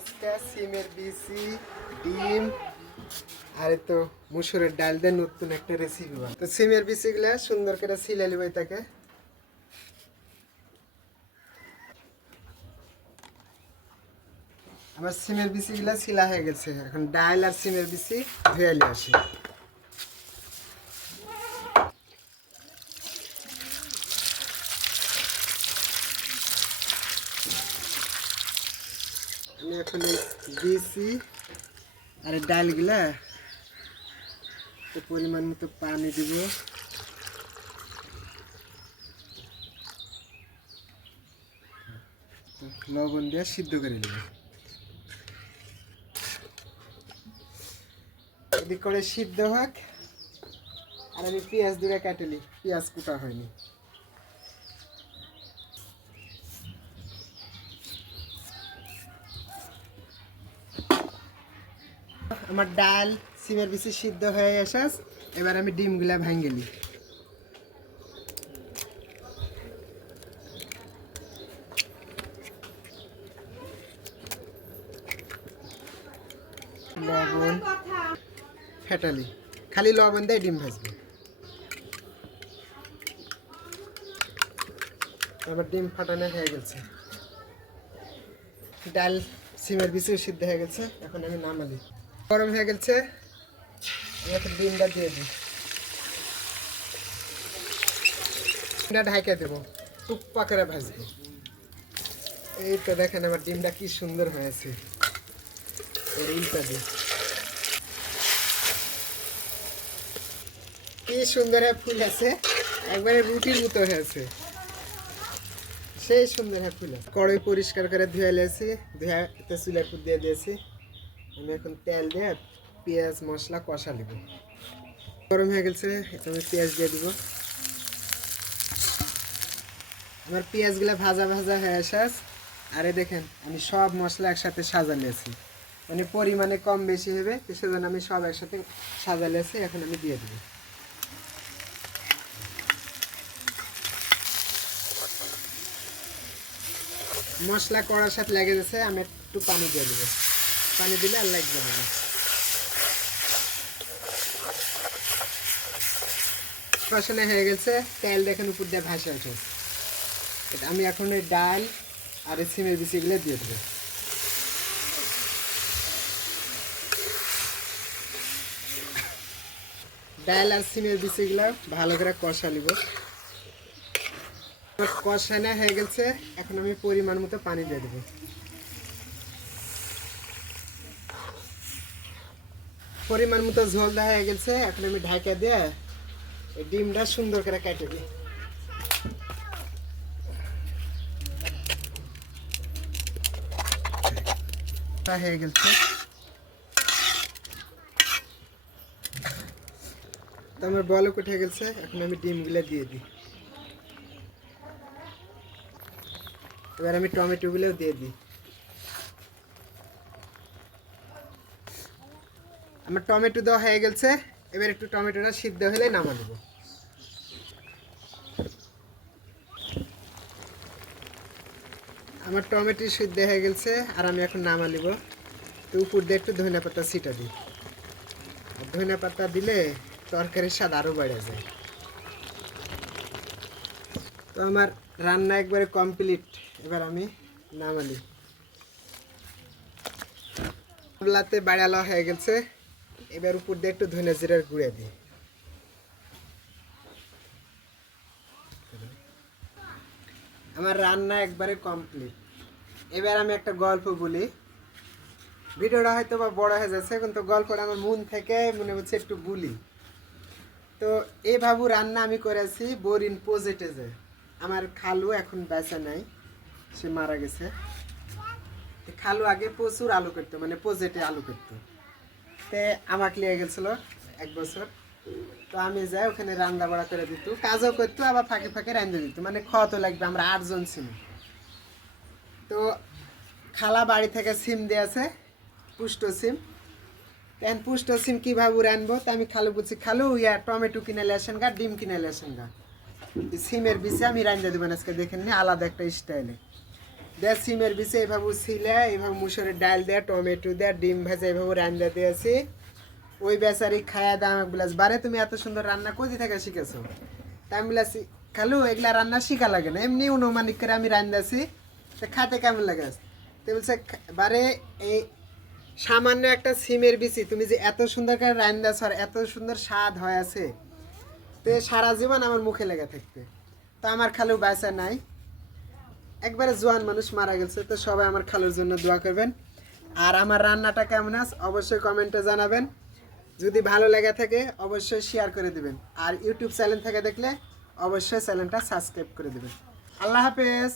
আজকে সিমের বিচি ডিম আর তো মুসুরের ডাল দিয়ে নতুন একটা রেসিপি বানাবো। তো সিমের বিচিগুলা সুন্দর করে ছিলে নিব এটাকে। আমার সিমের বিচিগুলা ছিলা হয়ে গেছে, এখন ডাল আর সিমের বিচি ধুয়ে নিয়ে আসি। আমি এখন বিচি আর ডালগুলা পরিমাণ মতো পানি দিব। লবণ দিয়ে সিদ্ধ করে নেব। এদিক করে সিদ্ধ হোক আর আমি পেঁয়াজ দূরে কেটে নিই, পেঁয়াজ কুটা হয়নি। আমার ডাল সিমের বিচি সিদ্ধ হয়ে আসে, এবার আমি ডিমগুলা ভাঙে নিই। লবণ ফেটালি, খালি লবণ দিয়ে ডিম ভাজবে। এবার ডিম ফাটানো হয়ে গেছে, ডাল সিমের বিচি সিদ্ধ হয়ে গেছে, এখন আমি নামালি। গরম হয়ে গেছে, এখন ডিমটা দিয়ে দিই। ডিমটা ঢাকে দেবো, টুকপা করে ভাজবো। এই তো দেখেন আমার ডিমটা কি সুন্দর হয়েছে। উল্টা দিই, কি সুন্দর ফুল আছে, একবারে রুটির মতো হয়েছে, সেই সুন্দর ফুল আছে। কড়াই পরিষ্কার করে ধুয়ে নিয়েছি, ধুয়ে চুলার উপর দিয়ে দিয়েছি। আমি এখন তেল দিয়ে পেঁয়াজ মশলা কষা নিব। গরম হয়ে গেছে, আমি পেঁয়াজ দিয়ে দিব। আমার পেঁয়াজগুলো ভাজা ভাজা হয়ে আসে, আর দেখেন আমি সব মশলা একসাথে সাজা নিয়েছি, মানে পরিমাণে কম বেশি হবে, সেজন্য আমি সব একসাথে সাজা নিয়েছি। এখন আমি দিয়ে দিব। মশলা কড়ার সাথে লেগে গেছে, আমি একটু পানি দিয়ে দেবো। পানি দিলে আর লাগবে না। কষানো হয়ে গেছে, তেল দেখেন উপর দিয়ে ভাসে ওঠে। আমি এখন ওই ডাল আর সিমের বিচিগুলো দিয়ে দেবো। ডাল আর সিমের বিচিগুলো ভালো করে কষা নিব। কষানো হয়ে গেছে, এখন আমি পরিমাণ মতো পানি দিয়ে দেবো। পরিমাণ মতো ঝোল দেওয়া হয়ে গেছে, এখন আমি ঢাকা দিয়ে ডিমটা সুন্দর করে কেটে দিই। হয়ে গেছে, তো আমার বলক উঠে গেছে, এখন আমি ডিমগুলো দিয়ে দিই। এবার আমি টমেটোগুলো দিয়ে দিই। আমার টমেটো দেওয়া হয়ে গেছে, এবার একটু টমেটোটা সিদ্ধ হলে নামা দেবো। আমার টমেটো সিদ্ধ হয়ে গেছে, আর আমি এখন নামা নিব। তো উপর দিয়ে একটু ধনিয়া পাতা ছিটা দিই। ধনিয়া পাতা দিলে তরকারির স্বাদ আরও বেড়ে যায়। তো আমার রান্না একবারে কমপ্লিট, এবার আমি নামালি। লাতে বাড়ালো হয়ে গেছে, এবার উপর দিয়ে একটু ধনিয়া জিরার গুঁড়া দিই। আমার রান্না একবারে কমপ্লিট। এবার আমি একটা গল্প বলি। ভিডিওটা হয়তো বা বড় হয়ে যাচ্ছে, কিন্তু গল্পটা আমার মন থেকে মনে হচ্ছে একটু বলি। তো এই ভাবু রান্না আমি করেছি বোরিন প্রজেক্টে। আমার খালু এখন বেঁচে নাই, সে মারা গেছে। খালু আগে প্রচুর আলু করতো, মানে প্রজেক্টে আলু করতো। তে আমাকে নিয়ে গেছিল 1 বছর। তো আমি যাই, ওখানে রান্না বাড়া করে দিত, কাজও করতো, আবার ফাঁকে ফাঁকে রান্ধে দিত, মানে খাওয়াতো লাগবে। আমরা 8 জন ছিল। তো খালা বাড়ি থেকে সিম দিয়েছে, পুষ্ট সিম। এখন পুষ্ট সিম কীভাবে রানবো, তা আমি খালু বলছি, খালু ইয়া টমেটো কিনে লেসেন গা, ডিম কিনে লেসেন গা, সিমের বিচে আমি রান্ধে দেবেন আজকে, দেখেন নি আলাদা একটা স্টাইলে। দেয় সিমের বিচে এইভাবে ছিলে, এইভাবে মুসুরের ডাল দেয়, টমেটো দেয়, ডিম ভেজে এইভাবে রান্না দিয়েছি। ওই বেচারি খায়া দাম বলাস, বারে তুমি এত সুন্দর রান্না কোথা থেকে শিখেছো? তা আমি বলাছি, খালু এগুলা রান্না শিখা লাগে না, এমনি অনুমানিক করে আমি রান্নাছি, তো খাতে কেমন লাগে? তো বলছে বারে এই সামান্য একটা সিমের বিচি তুমি যে এত সুন্দর করে রান্নাছ আর এত সুন্দর স্বাদ হয় আছে, তো সারা জীবন আমার মুখে লেগে থাকবে। তো আমার খালু বাঁচা নাই, একবারে জোয়ান মানুষ মারা গেছে। তো সবাই আমার খালুর জন্য দোয়া করবেন। আর আমার রান্নাটা কেমন আছে অবশ্যই কমেন্টে জানাবেন। যদি ভালো লেগে থাকে অবশ্যই শেয়ার করে দিবেন। আর ইউটিউব চ্যানেল থেকে দেখলে অবশ্যই চ্যানেলটা সাবস্ক্রাইব করে দিবেন। আল্লাহ হাফেজ।